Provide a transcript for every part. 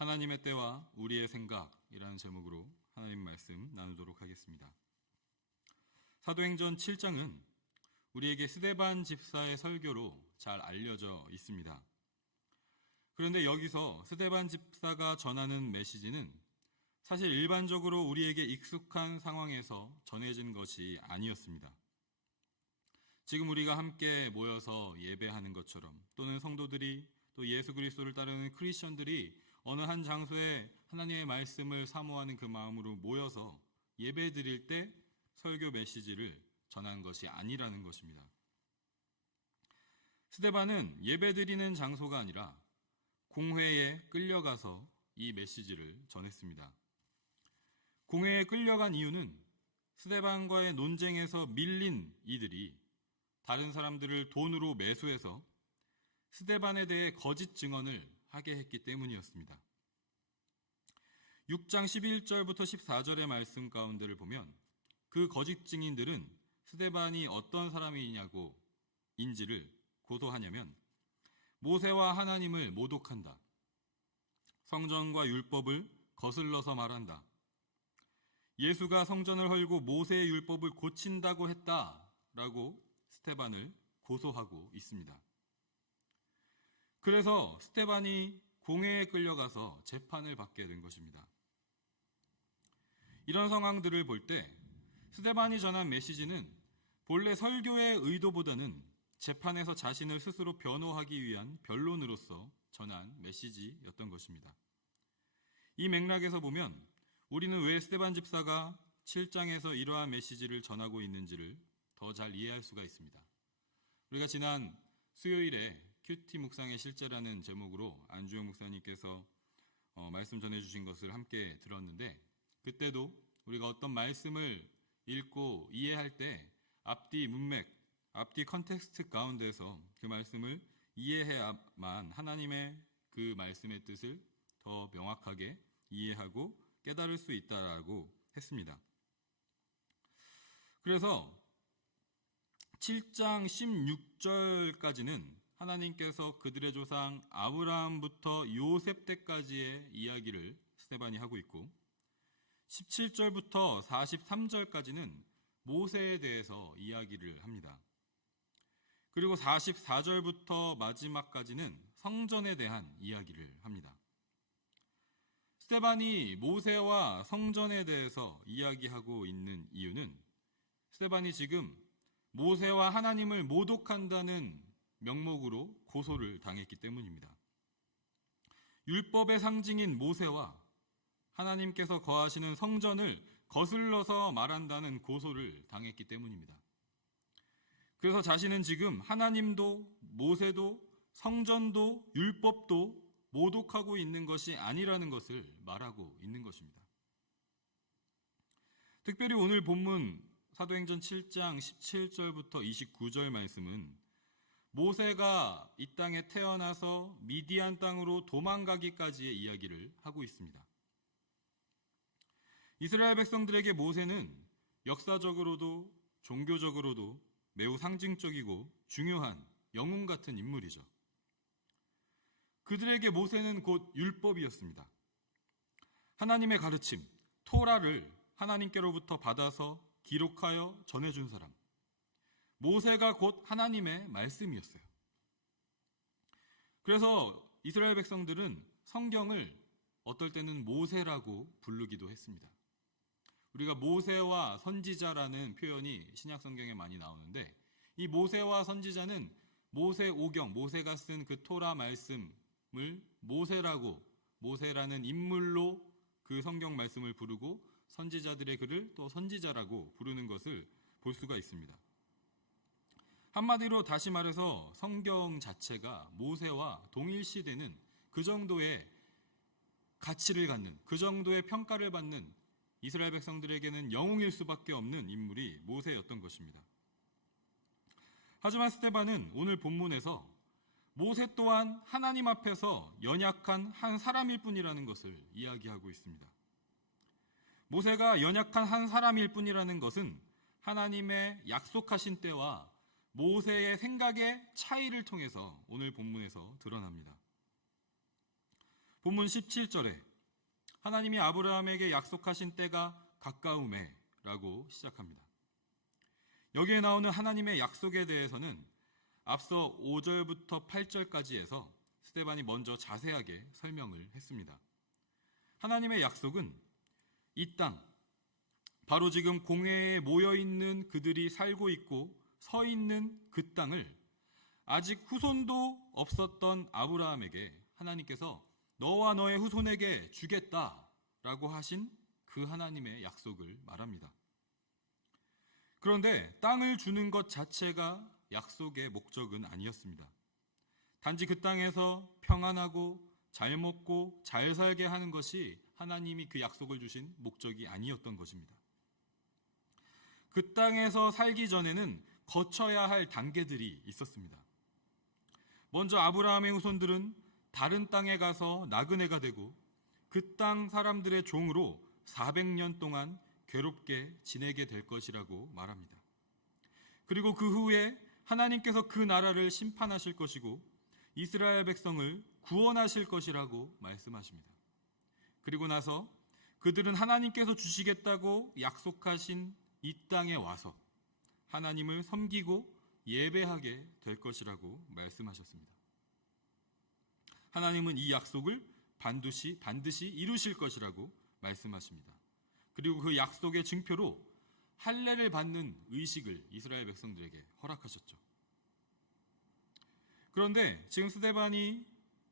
하나님의 때와 우리의 생각이라는 제목으로 하나님 말씀 나누도록 하겠습니다. 사도행전 7장은 우리에게 스데반 집사의 설교로 잘 알려져 있습니다. 그런데 여기서 스데반 집사가 전하는 메시지는 사실 일반적으로 우리에게 익숙한 상황에서 전해진 것이 아니었습니다. 지금 우리가 함께 모여서 예배하는 것처럼, 또는 성도들이, 또 예수 그리스도를 따르는 크리스천들이 어느 한 장소에 하나님의 말씀을 사모하는 그 마음으로 모여서 예배 드릴 때 설교 메시지를 전한 것이 아니라는 것입니다. 스데반은 예배 드리는 장소가 아니라 공회에 끌려가서 이 메시지를 전했습니다. 공회에 끌려간 이유는 스데반과의 논쟁에서 밀린 이들이 다른 사람들을 돈으로 매수해서 스데반에 대해 거짓 증언을 하게 했기 때문이었습니다. 6장 11절부터 14절의 말씀 가운데를 보면 그 거짓 증인들은 스데반이 어떤 사람이냐고 인지를 고소하냐면 모세와 하나님을 모독한다, 성전과 율법을 거슬러서 말한다, 예수가 성전을 헐고 모세의 율법을 고친다고 했다라고 스데반을 고소하고 있습니다. 그래서 스데반이 공회에 끌려가서 재판을 받게 된 것입니다. 이런 상황들을 볼 때 스데반이 전한 메시지는 본래 설교의 의도보다는 재판에서 자신을 스스로 변호하기 위한 변론으로서 전한 메시지였던 것입니다. 이 맥락에서 보면 우리는 왜 스데반 집사가 7장에서 이러한 메시지를 전하고 있는지를 더 잘 이해할 수가 있습니다. 우리가 지난 수요일에 큐티 묵상의 실제라는 제목으로 안주영 목사님께서 말씀 전해주신 것을 함께 들었는데, 그때도 우리가 어떤 말씀을 읽고 이해할 때 앞뒤 문맥, 앞뒤 컨텍스트 가운데서 그 말씀을 이해해야만 하나님의 그 말씀의 뜻을 더 명확하게 이해하고 깨달을 수 있다라고 했습니다. 그래서 7장 16절까지는 하나님께서 그들의 조상 아브라함부터 요셉 때까지의 이야기를 스데반이 하고 있고, 17절부터 43절까지는 모세에 대해서 이야기를 합니다. 그리고 44절부터 마지막까지는 성전에 대한 이야기를 합니다. 스데반이 모세와 성전에 대해서 이야기하고 있는 이유는 스데반이 지금 모세와 하나님을 모독한다는 명목으로 고소를 당했기 때문입니다. 율법의 상징인 모세와 하나님께서 거하시는 성전을 거슬러서 말한다는 고소를 당했기 때문입니다. 그래서 자신은 지금 하나님도 모세도 성전도 율법도 모독하고 있는 것이 아니라는 것을 말하고 있는 것입니다. 특별히 오늘 본문 사도행전 7장 17절부터 29절 말씀은 모세가 이 땅에 태어나서 미디안 땅으로 도망가기까지의 이야기를 하고 있습니다. 이스라엘 백성들에게 모세는 역사적으로도 종교적으로도 매우 상징적이고 중요한 영웅 같은 인물이죠. 그들에게 모세는 곧 율법이었습니다. 하나님의 가르침, 토라를 하나님께로부터 받아서 기록하여 전해준 사람, 모세가 곧 하나님의 말씀이었어요. 그래서 이스라엘 백성들은 성경을 어떨 때는 모세라고 부르기도 했습니다. 우리가 모세와 선지자라는 표현이 신약 성경에 많이 나오는데, 이 모세와 선지자는 모세오경, 모세가 쓴 그 토라 말씀을 모세라는 인물로 그 성경 말씀을 부르고 선지자들의 글을 또 선지자라고 부르는 것을 볼 수가 있습니다. 한마디로 다시 말해서 성경 자체가 모세와 동일시되는 그 정도의 가치를 갖는, 그 정도의 평가를 받는 이스라엘 백성들에게는 영웅일 수밖에 없는 인물이 모세였던 것입니다. 하지만 스데반은 오늘 본문에서 모세 또한 하나님 앞에서 연약한 한 사람일 뿐이라는 것을 이야기하고 있습니다. 모세가 연약한 한 사람일 뿐이라는 것은 하나님의 약속하신 때와 모세의 생각의 차이를 통해서 오늘 본문에서 드러납니다. 본문 17절에 하나님이 아브라함에게 약속하신 때가 가까우매 라고 시작합니다. 여기에 나오는 하나님의 약속에 대해서는 앞서 5절부터 8절까지에서 스데반이 먼저 자세하게 설명을 했습니다. 하나님의 약속은 이 땅, 바로 지금 공회에 모여있는 그들이 살고 있고 서 있는 그 땅을 아직 후손도 없었던 아브라함에게 하나님께서 너와 너의 후손에게 주겠다라고 하신 그 하나님의 약속을 말합니다. 그런데 땅을 주는 것 자체가 약속의 목적은 아니었습니다. 단지 그 땅에서 평안하고 잘 먹고 잘 살게 하는 것이 하나님이 그 약속을 주신 목적이 아니었던 것입니다. 그 땅에서 살기 전에는 거쳐야 할 단계들이 있었습니다. 먼저 아브라함의 후손들은 다른 땅에 가서 나그네가 되고 그 땅 사람들의 종으로 400년 동안 괴롭게 지내게 될 것이라고 말합니다. 그리고 그 후에 하나님께서 그 나라를 심판하실 것이고 이스라엘 백성을 구원하실 것이라고 말씀하십니다. 그리고 나서 그들은 하나님께서 주시겠다고 약속하신 이 땅에 와서 하나님을 섬기고 예배하게 될 것이라고 말씀하셨습니다. 하나님은 이 약속을 반드시 이루실 것이라고 말씀하십니다. 그리고 그 약속의 증표로 할례를 받는 의식을 이스라엘 백성들에게 허락하셨죠. 그런데 지금 스데반이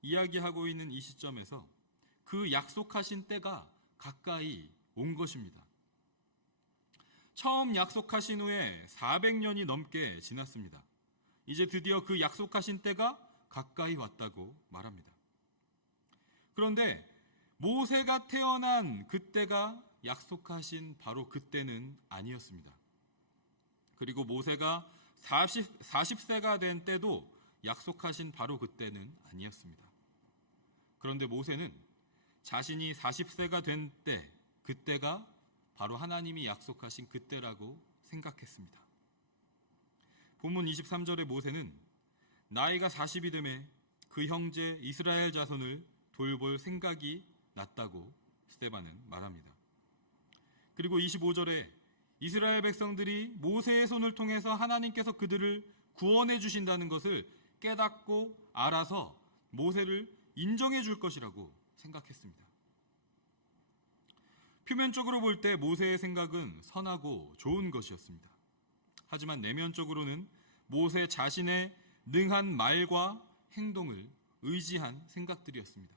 이야기하고 있는 이 시점에서 그 약속하신 때가 가까이 온 것입니다. 처음 약속하신 후에 400년이 넘게 지났습니다. 이제 드디어 그 약속하신 때가 가까이 왔다고 말합니다. 그런데 모세가 태어난 그때가 약속하신 바로 그때는 아니었습니다. 그리고 모세가 40세가 된 때도 약속하신 바로 그때는 아니었습니다. 그런데 모세는 자신이 40세가 된 때, 그때가 바로 하나님이 약속하신 그때라고 생각했습니다. 본문 23절의 모세는 나이가 40이 되매 그 형제 이스라엘 자손을 돌볼 생각이 났다고 스데반은 말합니다. 그리고 25절에 이스라엘 백성들이 모세의 손을 통해서 하나님께서 그들을 구원해 주신다는 것을 깨닫고 알아서 모세를 인정해 줄 것이라고 생각했습니다. 표면적으로 볼 때 모세의 생각은 선하고 좋은 것이었습니다. 하지만 내면적으로는 모세 자신의 능한 말과 행동을 의지한 생각들이었습니다.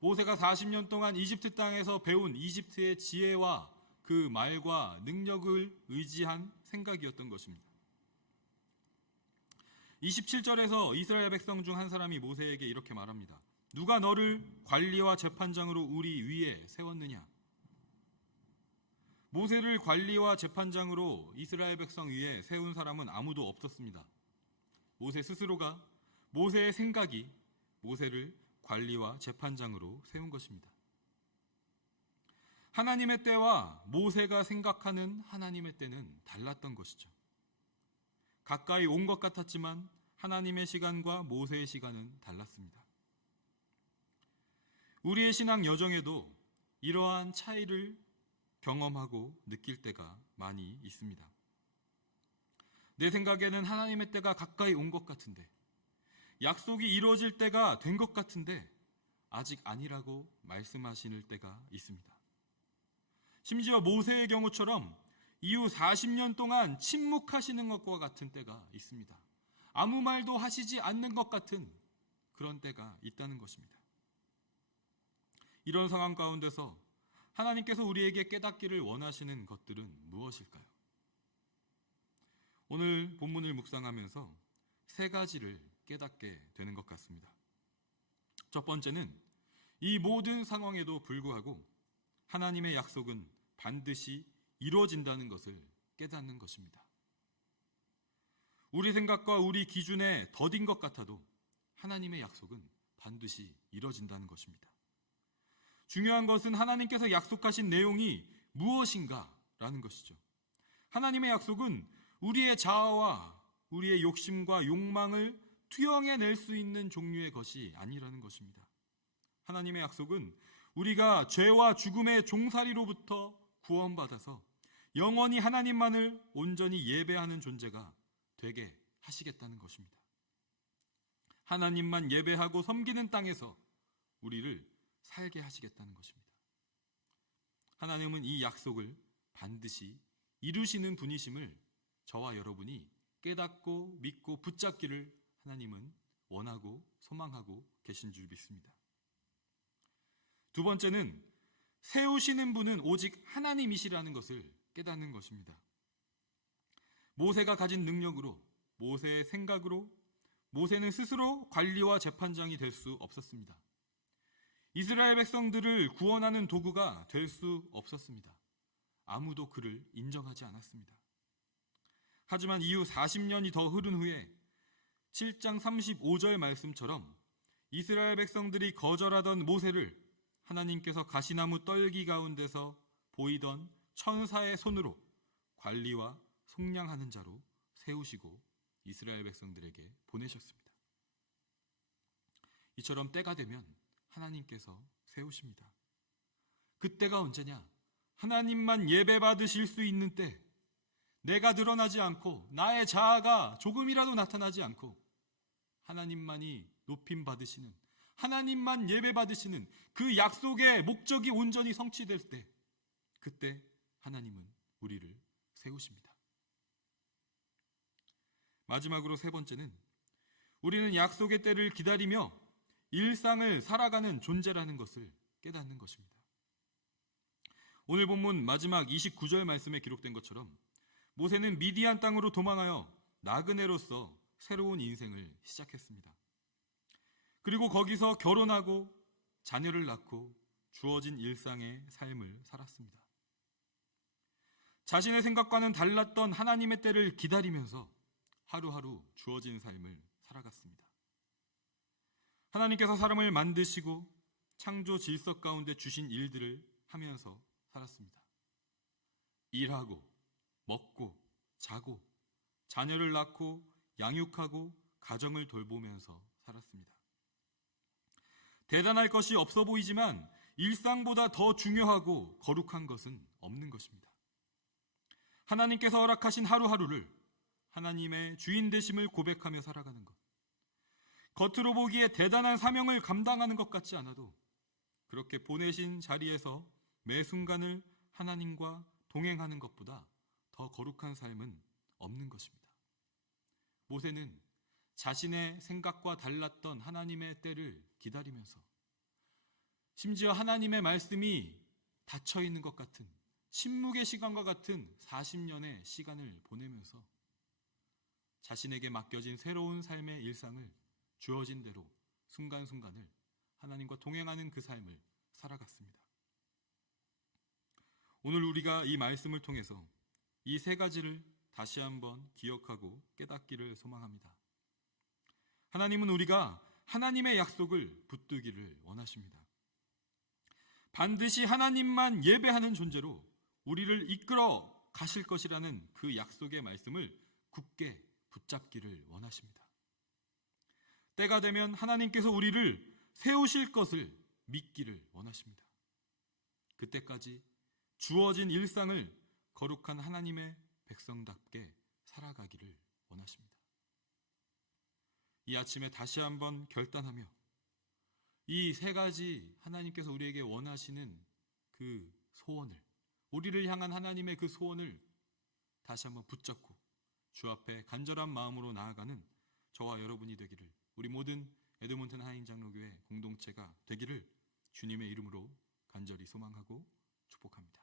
모세가 40년 동안 이집트 땅에서 배운 이집트의 지혜와 그 말과 능력을 의지한 생각이었던 것입니다. 27절에서 이스라엘 백성 중 한 사람이 모세에게 이렇게 말합니다. 누가 너를 관리와 재판장으로 우리 위에 세웠느냐? 모세를 관리와 재판장으로 이스라엘 백성 위에 세운 사람은 아무도 없었습니다. 모세 스스로가 모세의 생각이 모세를 관리와 재판장으로 세운 것입니다. 하나님의 때와 모세가 생각하는 하나님의 때는 달랐던 것이죠. 가까이 온 것 같았지만 하나님의 시간과 모세의 시간은 달랐습니다. 우리의 신앙 여정에도 이러한 차이를 경험하고 느낄 때가 많이 있습니다. 내 생각에는 하나님의 때가 가까이 온 것 같은데, 약속이 이루어질 때가 된 것 같은데 아직 아니라고 말씀하시는 때가 있습니다. 심지어 모세의 경우처럼 이후 40년 동안 침묵하시는 것과 같은 때가 있습니다. 아무 말도 하시지 않는 것 같은 그런 때가 있다는 것입니다. 이런 상황 가운데서 하나님께서 우리에게 깨닫기를 원하시는 것들은 무엇일까요? 오늘 본문을 묵상하면서 세 가지를 깨닫게 되는 것 같습니다. 첫 번째는 이 모든 상황에도 불구하고 하나님의 약속은 반드시 이루어진다는 것을 깨닫는 것입니다. 우리 생각과 우리 기준에 더딘 것 같아도 하나님의 약속은 반드시 이루어진다는 것입니다. 중요한 것은 하나님께서 약속하신 내용이 무엇인가라는 것이죠. 하나님의 약속은 우리의 자아와 우리의 욕심과 욕망을 투영해낼 수 있는 종류의 것이 아니라는 것입니다. 하나님의 약속은 우리가 죄와 죽음의 종살이로부터 구원받아서 영원히 하나님만을 온전히 예배하는 존재가 되게 하시겠다는 것입니다. 하나님만 예배하고 섬기는 땅에서 우리를 살게 하시겠다는 것입니다. 하나님은 이 약속을 반드시 이루시는 분이심을 저와 여러분이 깨닫고 믿고 붙잡기를 하나님은 원하고 소망하고 계신 줄 믿습니다. 두 번째는 세우시는 분은 오직 하나님이시라는 것을 깨닫는 것입니다. 모세가 가진 능력으로, 모세의 생각으로 모세는 스스로 관리와 재판장이 될 수 없었습니다. 이스라엘 백성들을 구원하는 도구가 될 수 없었습니다. 아무도 그를 인정하지 않았습니다. 하지만 이후 40년이 더 흐른 후에 7장 35절 말씀처럼 이스라엘 백성들이 거절하던 모세를 하나님께서 가시나무 떨기 가운데서 보이던 천사의 손으로 관리와 속량하는 자로 세우시고 이스라엘 백성들에게 보내셨습니다. 이처럼 때가 되면 하나님께서 세우십니다. 그때가 언제냐? 하나님만 예배받으실 수 있는 때, 내가 드러나지 않고 나의 자아가 조금이라도 나타나지 않고 하나님만이 높임 받으시는, 하나님만 예배받으시는 그 약속의 목적이 온전히 성취될 때, 그때 하나님은 우리를 세우십니다. 마지막으로 세 번째는 우리는 약속의 때를 기다리며 일상을 살아가는 존재라는 것을 깨닫는 것입니다. 오늘 본문 마지막 29절 말씀에 기록된 것처럼 모세는 미디안 땅으로 도망하여 나그네로서 새로운 인생을 시작했습니다. 그리고 거기서 결혼하고 자녀를 낳고 주어진 일상의 삶을 살았습니다. 자신의 생각과는 달랐던 하나님의 때를 기다리면서 하루하루 주어진 삶을 살아갔습니다. 하나님께서 사람을 만드시고 창조 질서 가운데 주신 일들을 하면서 살았습니다. 일하고 먹고 자고 자녀를 낳고 양육하고 가정을 돌보면서 살았습니다. 대단할 것이 없어 보이지만 일상보다 더 중요하고 거룩한 것은 없는 것입니다. 하나님께서 허락하신 하루하루를 하나님의 주인 되심을 고백하며 살아가는 것, 겉으로 보기에 대단한 사명을 감당하는 것 같지 않아도 그렇게 보내신 자리에서 매 순간을 하나님과 동행하는 것보다 더 거룩한 삶은 없는 것입니다. 모세는 자신의 생각과 달랐던 하나님의 때를 기다리면서 심지어 하나님의 말씀이 닫혀 있는 것 같은 침묵의 시간과 같은 40년의 시간을 보내면서 자신에게 맡겨진 새로운 삶의 일상을 주어진 대로 순간순간을 하나님과 동행하는 그 삶을 살아갔습니다. 오늘 우리가 이 말씀을 통해서 이 세 가지를 다시 한번 기억하고 깨닫기를 소망합니다. 하나님은 우리가 하나님의 약속을 붙들기를 원하십니다. 반드시 하나님만 예배하는 존재로 우리를 이끌어 가실 것이라는 그 약속의 말씀을 굳게 붙잡기를 원하십니다. 때가 되면 하나님께서 우리를 세우실 것을 믿기를 원하십니다. 그때까지 주어진 일상을 거룩한 하나님의 백성답게 살아가기를 원하십니다. 이 아침에 다시 한번 결단하며 이 세 가지 하나님께서 우리에게 원하시는 그 소원을, 우리를 향한 하나님의 그 소원을 다시 한번 붙잡고 주 앞에 간절한 마음으로 나아가는 저와 여러분이 되기를, 우리 모든 에드몬튼 하인장로교회 공동체가 되기를 주님의 이름으로 간절히 소망하고 축복합니다.